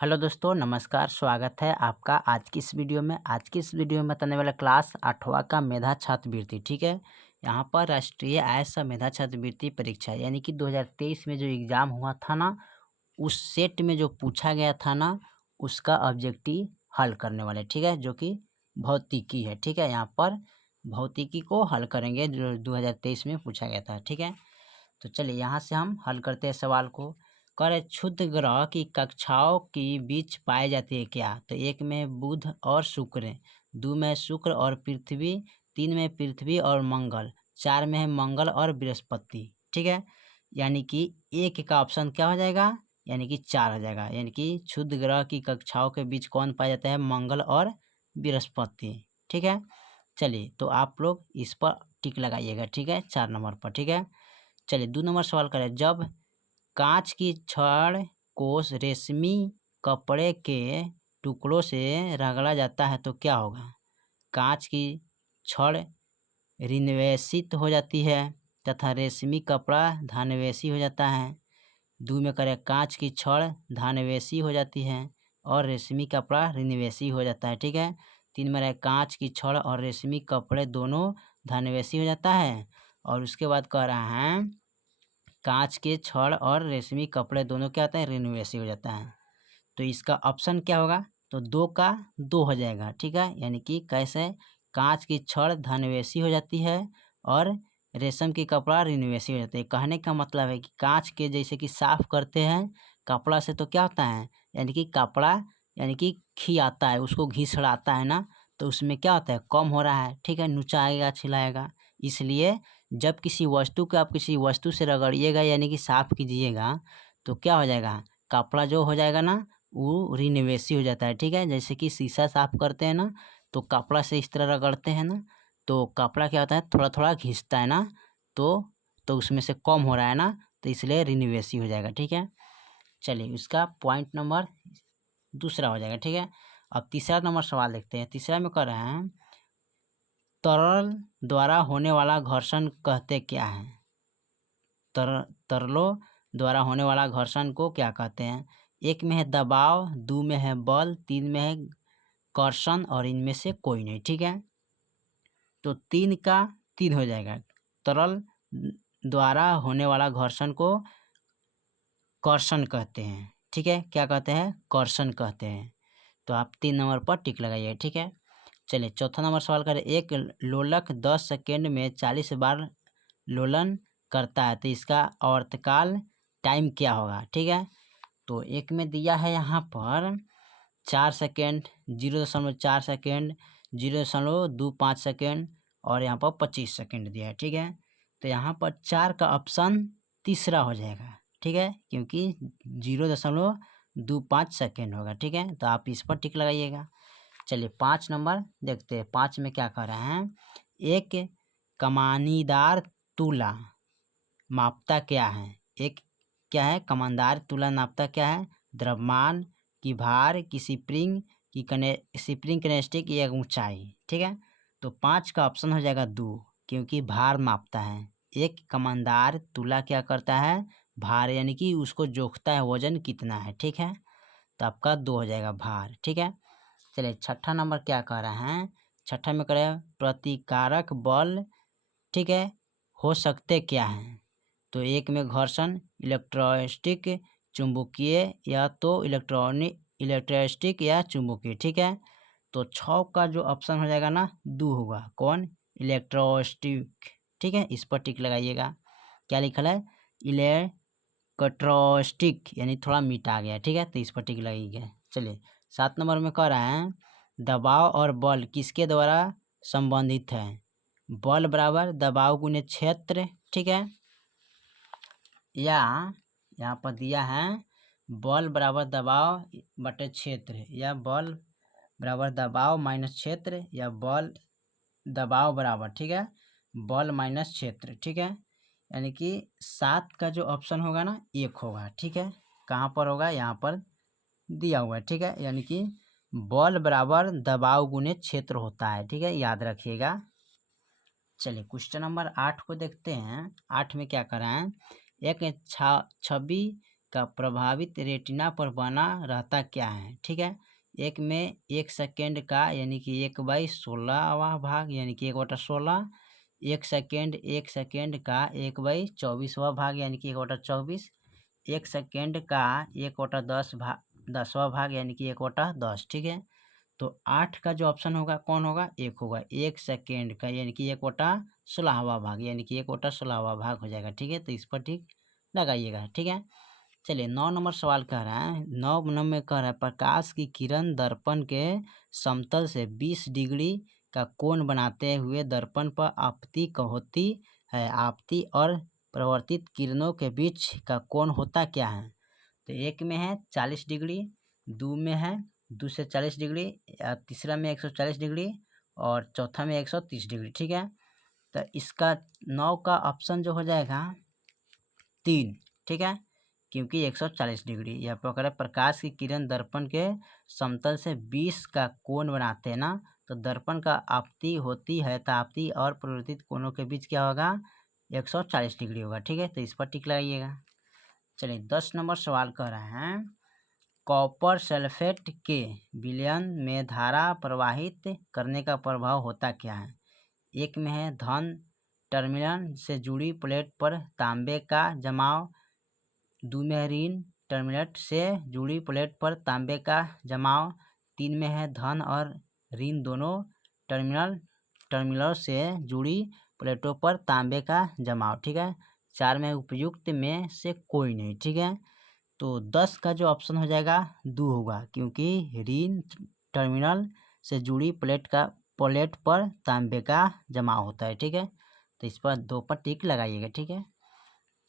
Hello दोस्तों, नमस्कार। स्वागत है आपका आज की इस वीडियो में। बताने वाला क्लास 8वां का मेधा छात्रवृत्ति। ठीक है, यहाँ पर राष्ट्रीय आय मेधा छात्रवृत्ति परीक्षा यानी कि 2023 में जो एग्ज़ाम हुआ था ना, उस सेट में जो पूछा गया था ना, उसका ऑब्जेक्टिव हल करने वाले। ठीक है, जो कि भौतिकी है। ठीक है, यहाँ पर भौतिकी को हल करेंगे जो 2023 में पूछा गया था। ठीक है, तो चलिए यहाँ से हम हल करते हैं सवाल को। कर क्षुद्र ग्रह की कक्षाओं के बीच पाए जाती है क्या? तो एक में बुध और शुक्र, दो में शुक्र और पृथ्वी, तीन में पृथ्वी और मंगल, चार में है मंगल और बृहस्पति। ठीक है, यानी कि एक का ऑप्शन क्या हो जाएगा, यानी कि 4 हो जाएगा। यानी कि क्षुद्र ग्रह की कक्षाओं के बीच कौन पाया जाता है? मंगल और बृहस्पति। ठीक है, चलिए तो आप लोग इस पर टिक लगाइएगा। ठीक है, 4 नंबर पर। ठीक है, चलिए 2 नंबर सवाल करें। जब कांच की छड़ को रेशमी कपड़े के टुकड़ों से रगड़ा जाता है तो क्या होगा? कांच की छड़ ऋणवेशित हो जाती है तथा रेशमी कपड़ा धान्यवेशी हो जाता है। दो में करें, कांच की छड़ धान्यवेशी हो जाती है और रेशमी कपड़ा ऋणवेशी हो जाता है। ठीक है, तीन में रहे, कांच की छड़ और रेशमी कपड़े दोनों धान्यवेशी हो जाता है। और उसके बाद कह रहा है कांच के छड़ और रेशमी कपड़े दोनों क्या होता है? ऋणवेशी हो जाता है। तो इसका ऑप्शन क्या होगा? तो 2 का 2 हो जाएगा। ठीक है, यानी कि कैसे? कांच की छड़ धान्यवेशी हो जाती है और रेशम की कपड़ा ऋणवेशी हो जाती है। कहने का मतलब है कि कांच के जैसे कि साफ करते हैं कपड़ा से तो क्या होता है, यानी कि कपड़ा यानी कि खियाता है, उसको घिसड़ाता है ना, तो उसमें क्या होता है? कम हो रहा है। ठीक है, नुचाएगा छिलाएगा। इसलिए जब किसी वस्तु को आप किसी वस्तु से रगड़िएगा यानी कि साफ कीजिएगा तो क्या हो जाएगा? कपड़ा जो हो जाएगा ना, वो ऋणवेशी हो जाता है। ठीक है, जैसे कि शीशा साफ करते हैं ना, तो कपड़ा से इस तरह रगड़ते हैं ना, तो कपड़ा क्या होता है? थोड़ा थोड़ा घिसता है ना, तो उसमें से कम हो रहा है ना, तो इसलिए ऋणवेशी हो जाएगा। ठीक है, चलिए उसका पॉइंट नंबर दूसरा हो जाएगा। ठीक है, अब तीसरा नंबर सवाल देखते हैं। तीसरा में कह रहे हैं तरल द्वारा होने वाला घर्षण कहते क्या है? तरलों द्वारा होने वाला घर्षण को क्या कहते हैं? एक में है दबाव, दो में है बल, तीन में है कर्षण और इनमें से कोई नहीं। ठीक है, तो 3 का 3 हो जाएगा। तरल द्वारा होने वाला घर्षण को कर्षण कहते हैं। ठीक है, क्या कहते हैं? कर्षण कहते हैं। तो आप 3 नंबर पर टिक लगाइए। ठीक है, चलिए चौथा नंबर सवाल करें। एक लोलक 10 सेकेंड में 40 बार लोलन करता है तो इसका आवर्तकाल टाइम क्या होगा? ठीक है, तो एक में दिया है यहाँ पर 4 सेकेंड, 0.4 सेकेंड, 0.25 सेकेंड और यहाँ पर 25 सेकेंड दिया है। ठीक है, तो यहाँ पर 4 का ऑप्शन तीसरा हो जाएगा। ठीक है, क्योंकि 0.25 सेकेंड होगा। ठीक है, तो आप इस पर टिक लगाइएगा। चलिए 5 नंबर देखते हैं। 5 में क्या कर रहे हैं? एक कमानीदार तुला मापता क्या है? एक क्या है? कमानदार तुला नापता क्या है? द्रव्यमान की भार की स्प्रिंग की स्प्रिंग कनेस्टिक या ऊंचाई। ठीक है, तो 5 का ऑप्शन हो जाएगा 2, क्योंकि भार मापता है। एक कमानदार तुला क्या करता है? भार यानी कि उसको जोखता है, वजन कितना है। ठीक है, तो आपका 2 हो जाएगा भार। ठीक है, चलिए छठा नंबर क्या कह रहे हैं? छठा में करें प्रतिकारक बल। ठीक है, हो सकते क्या हैं? तो एक में घर्षण, इलेक्ट्रोस्टिक, चुंबकीय या तो इलेक्ट्रोस्टिक या चुंबकीय। ठीक है, तो 6 का जो ऑप्शन हो जाएगा ना, 2 होगा। कौन? इलेक्ट्रोस्टिक। ठीक है, इस पर टिक लगाइएगा। क्या लिखा है? इलेक्ट्रोस्टिक यानी थोड़ा मिटा गया। ठीक है, तो इस पर टिक लगाइएगा। चलिए 7 नंबर में कह रहा है दबाव और बल किसके द्वारा संबंधित है? बल बराबर दबाव गुने क्षेत्र। ठीक है, या यहाँ पर दिया है बल बराबर दबाव बटे क्षेत्र, या बल बराबर दबाव माइनस क्षेत्र, या बल दबाव बराबर, ठीक है, बल माइनस क्षेत्र। ठीक है, यानी कि 7 का जो ऑप्शन होगा ना, 1 होगा। ठीक है, कहाँ पर होगा? यहाँ पर दिया हुआ है। ठीक है, यानी कि बल बराबर दबाव गुने क्षेत्र होता है। ठीक है, याद रखिएगा। चलिए क्वेश्चन नंबर 8 को देखते हैं। 8 में क्या कर रहे हैं? एक छवि का प्रभावित रेटिना पर बना रहता क्या है। ठीक है, एक में 1 सेकेंड का यानी कि 1/16वां भाग यानी कि 1/16, 1 सेकेंड का 1/24वां भाग यानी कि 1/24, 1 सेकेंड का 1/10वां भाग यानी कि 1/10। ठीक है, तो 8 का जो ऑप्शन होगा कौन होगा, 1 होगा। 1 सेकेंड का यानी कि 1/16वां भाग यानी कि 1/16वां भाग हो जाएगा। ठीक है, तो इस पर टिक लगाइएगा। ठीक है, चलिए 9 नंबर सवाल कह रहा है, 9 नंबर में कह रहा है प्रकाश की किरण दर्पण के समतल से 20 डिग्री का कोण बनाते हुए दर्पण पर आपतित होती है। आपतित और प्रवर्तित किरणों के बीच का कोण होता क्या है। तो एक में है 40 डिग्री, दो में है 2 से 40 डिग्री, तीसरा में 140 डिग्री और चौथा में 130 डिग्री। ठीक है, तो इसका 9 का ऑप्शन जो हो जाएगा 3। ठीक है, क्योंकि 140 डिग्री यह पकड़े प्रकाश की किरण दर्पण के समतल से 20 का कोण बनाते हैं ना, तो दर्पण का आपती होती है, ताप्ती और परिवर्तित कोणों के बीच क्या होगा, 140 डिग्री होगा। ठीक है, तो इस पर टिक लगाइएगा। चलिए 10 नंबर सवाल कह रहे हैं, कॉपर सल्फेट के विलयन में धारा प्रवाहित करने का प्रभाव होता क्या है। एक में है धन टर्मिनल से जुड़ी प्लेट पर तांबे का जमाव, दो में है ऋण टर्मिनल से जुड़ी प्लेट पर तांबे का जमाव, 3 में है धन और ऋण दोनों टर्मिनल से जुड़ी प्लेटों पर तांबे का जमाव। ठीक है, 4 में उपयुक्त में से कोई नहीं। ठीक है, तो 10 का जो ऑप्शन हो जाएगा 2 होगा, क्योंकि ऋण टर्मिनल से जुड़ी प्लेट पर तांबे का जमाव होता है। ठीक है, तो इस पर 2 पर टिक लगाइएगा। ठीक है,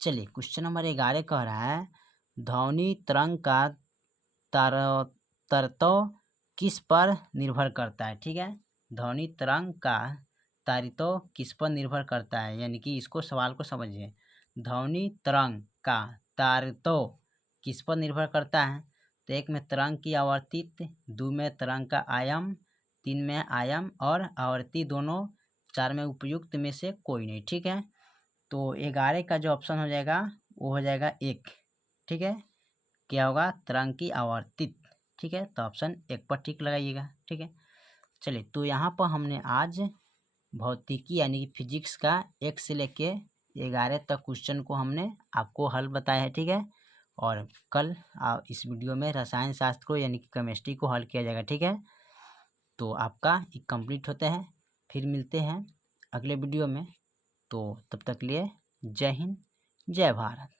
चलिए क्वेश्चन नंबर 11 कह रहा है, ध्वनि तरंग का तरत्व किस पर निर्भर करता है। ठीक है, ध्वनि तरंग का तारित्व किस पर निर्भर करता है, यानी कि इसको सवाल को समझिए। ध्वनि तरंग का तारित्व किस पर निर्भर करता है। तो एक में तरंग की आवर्तित, दो में तरंग का आयाम, 3 में आयाम और आवर्ती दोनों, 4 में उपयुक्त में से कोई नहीं। ठीक है, तो 11 का जो ऑप्शन हो जाएगा वो हो जाएगा 1। ठीक है, क्या होगा, तरंग की आवर्तित। ठीक है, तो ऑप्शन 1 पर टिक लगाइएगा। ठीक है, चलिए तो यहाँ पर हमने आज भौतिकी यानी कि फिजिक्स का 1 से लेके 11 तक क्वेश्चन को हमने आपको हल बताया है। ठीक है, और कल इस वीडियो में रसायन शास्त्र को यानी कि केमिस्ट्री को हल किया जाएगा। ठीक है, तो आपका कंप्लीट होते हैं, फिर मिलते हैं अगले वीडियो में। तो तब तक लिए जय हिंद, जय भारत।